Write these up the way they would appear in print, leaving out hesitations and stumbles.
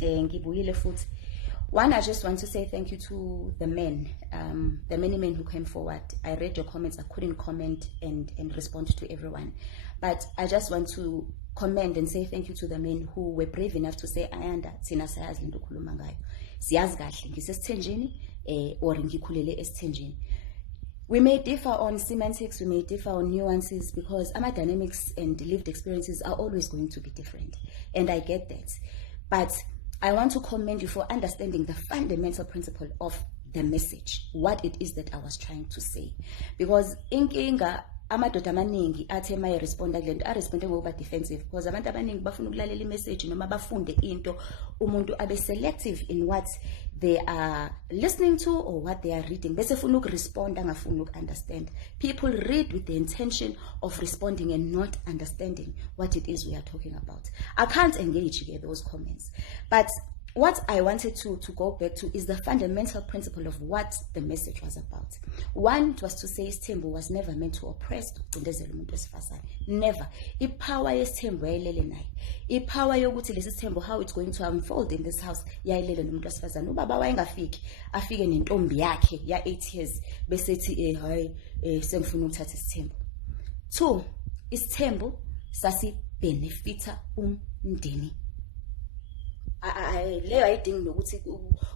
ngibuyile futhi. One, I just want to say thank you to the men, the many men who came forward. I read your comments. I couldn't comment and respond to everyone. But I just want to commend and say thank you to the men who were brave enough to say, Ayanda, thina siyazi lento okhuluma ngayo. Siyazi kahle ngisesithenjini or ngikhulele esithenjini. We may differ on semantics, we may differ on nuances, because our dynamics and lived experiences are always going to be different. And I get that. But I want to commend you for understanding the fundamental principle of the message, what it is that I was trying to say. Because inkinga amadoda amaningi athe maye responda kule nto aresponde ngoba defensive, because abantu abaningi bafuna ukulalela imessage noma bafunde into umuntu abe selective in what they are listening to or what they are reading bese funa ukurespond angafuni ukunderstand. People read with the intention of responding and not understanding what it is we are talking about. I can't engage with those comments, but what I wanted to go back to is the fundamental principle of what the message was about. One was to say Isthembu was never meant to oppress. Never. Ipower yesithembu yayilele naye. Ipower yokuthi lesi sithembu how it's going to unfold in this house yayilele nomuntu wesifazane. Ubaba wayengafiki afike nentombi yakhe ya 8 years besethi hayi sengifuna ukuthatha isithembu. 2, isithembu sasi benefita umndeni. Leyo ayidingi nokuthi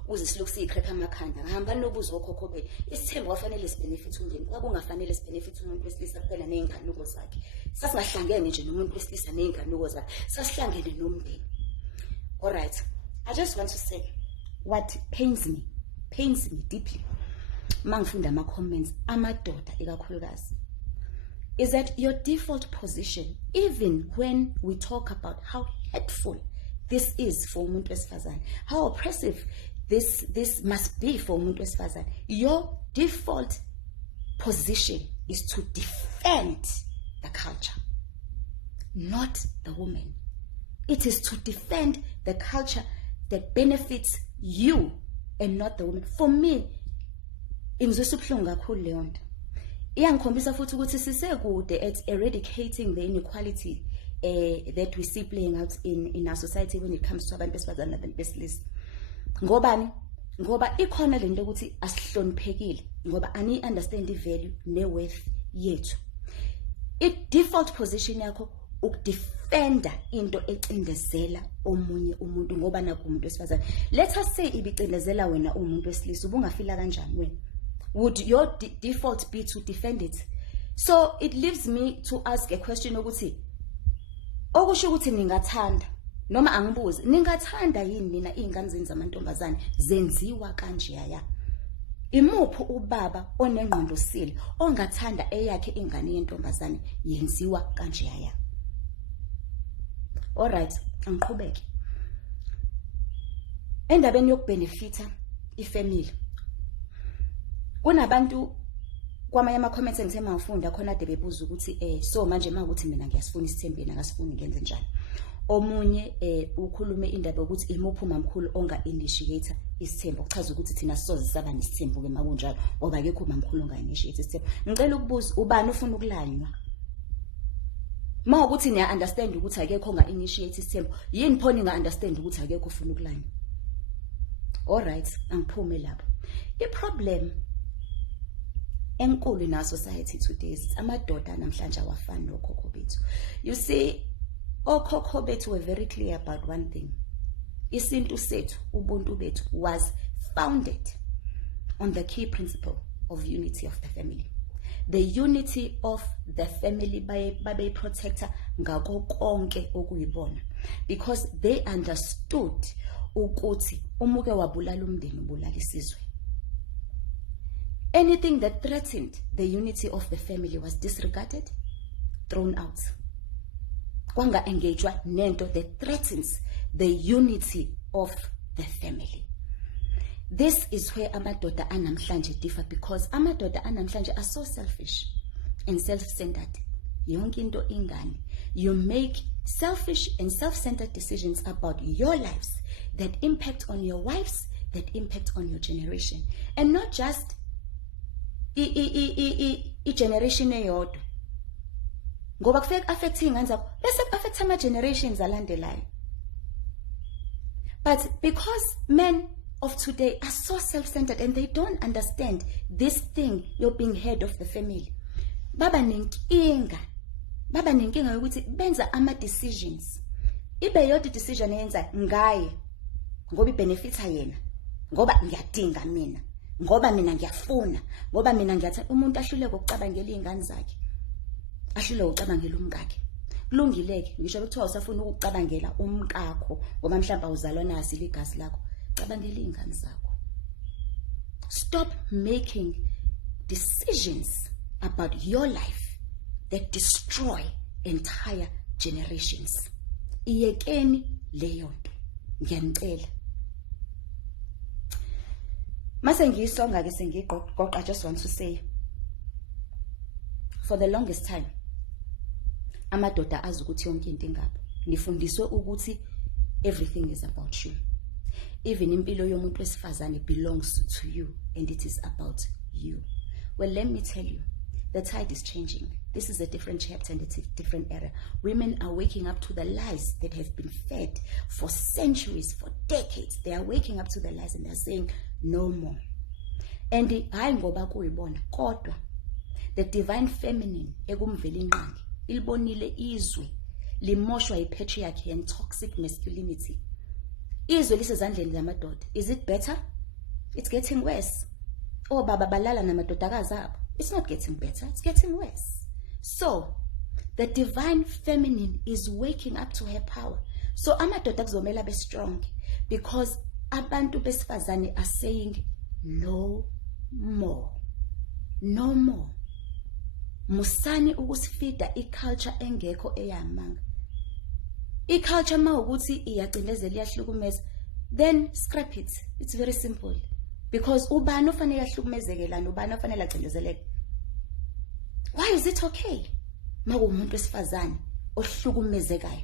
uze silokhu siyikhrekha amakhanda. Ngihamba nobuzo okhokho be. Isithembu wafanele sibenefit umndeni. Kwakungafanele sibenefit umuntu wesilisa kuphela nezinganuko zakhe. Sasingahlangene nje nomuntu wesilisa nezinganuko zakhe. Sasihlangene nomndeni. All right. I just want to say what pains me deeply. Mangifunda ama comments amadoda ikakhulukazi is that your default position, even when we talk about how hateful this is for umuntu wesifazane, how oppressive this must be for umuntu wesifazane, your default position is to defend the culture, not the woman. It is to defend the culture that benefits you and not the woman. For me, ingizwisa ubuhlungu kakhulu leyo nto. Iyangikhombisa futhi ukuthi sisekude at eradicating the inequality that we see playing out in our society when it comes to abantu besifazane nabantu besilisa. Ngobani? Ngoba ikhona lento ukuthi asihloniphekile ngoba ani understand the value ne worth yethu. I-default position yakho ukudefenda into ecindezela omunye umuntu ngoba naku umuntu wesifazane. Let us say ibicindezela wena umuntu wesilisa ubungafila kanjani wena? Would your default be to defend it? So it leaves me to ask a question ukuthi okusho ukuthi ningathanda noma angibuze ningathanda yini mina izingane zeni zamantombazane zenziwa kanje yaya? Imuphi ubaba onengqondo sile ongathanda eyakhe ingane yentombazane yenziwa kanje yaya? All right, angiqhubeke. Endabeni yokubenefita ifamily. Kunabantu kwamanye ama comments engithe mangifunda khona ade bebuza ukuthi so manje makuthi mina ngiyasifuna isithembu yena akasifuni ngenze njani. Omunye ukhulume indaba ukuthi imuphi umamkhulu onga initiator isithembu, kuchaza ukuthi thina soze saba nesithembu ke makunjalo ngoba akekho umamkhulu onga initiate isithembu. Ngicela ukubuza ubani ufuna ukulanywa? Mawukuthi niya understand ukuthi akekho onga initiate isithembu, yini phone nga understand ukuthi akekho ufuna ukulanywa? All right, angiphume lapho. I-problem enkulu in our society today is amadoda namhlanje awafani nokhokho bethu. You see, okhokho bethu were very clear about one thing. Isintu sethu, ubuntu bethu was founded on the key principle of unity of the family. The unity of the family by protector ngako konke okuyibona, because they understood ukuthi umuke wabulala umndeni ubulala isizwe. Anything that threatened the unity of the family was disregarded, thrown out. Kwanga engagement nento that threatens the unity of the family. This is where amadoda anamhlanje differ, because amadoda anamhlanje are so selfish and self-centered. Yonke into ingane. You make selfish and self-centered decisions about your lives that impact on your wives, that impact on your generation, and not just generation eyodwa. Ngoba kufika affecting ingane zakho bese affect ama generations alandelayo. But because men of today are so self-centered and they don't understand this thing, you're being head of the family. Baba nenkinga yokuthi benza ama-decisions. Ibe yodwa decision eyenza ngaye, ngoba ibenefitha yena, ngoba ngiyadinga mina, ngoba mina ngiyafuna, ngoba mina ngiyathanda. Umuntu ahluleke ukucabangela iy'ngane zakhe, ahluleke ukucabangela umkakhe. Kulungileke ngisho bekuthiwa usafuna ukucabangela umkakho ngoba mhlawumbe awuzalwa nasi ligazi lakho, cabangela iy'ngane zakho. Stop making decisions about your life that destroy entire generations. Iyekeni leyo nto, ngiyanicela. Mase ngiyisonga ke sengiqoqa, I just want to say, for the longest time amadoda azi ukuthi yonke into ingabo. Nifundiswe ukuthi everything is about you. Even impilo yomuntu wesifazane belongs to you and it is about you. Well, let me tell you, the tide is changing. This is a different chapter and it's a different era. Women are waking up to the lies that have been fed for centuries, for decades. They are waking up to the lies and they are saying no more. And hayi ngoba kuyibona kodwa the divine feminine ekumvela inqangi ilibonile izwe limoshwa yipatriarchy and toxic masculinity. Izwe lisezandleni zamadoda. Is it better? It's getting worse. Baba balala namadodakazi abo. It's not getting better, it's getting worse. So the divine feminine is waking up to her power. So amadoda kuzomela be strong because abantu besifazane are saying no more. No more. Musani ukusifida iculture engekho eyamanga. Iculture ma ukuthi iyacindezela iyahlukumeza, then scrap it. It's very simple. Because ubani ufanele ahlukumezeke lana, ubani ufanele acindezeleke. Why is it okay? Ma umuntu wesifazane ohlukumezekayo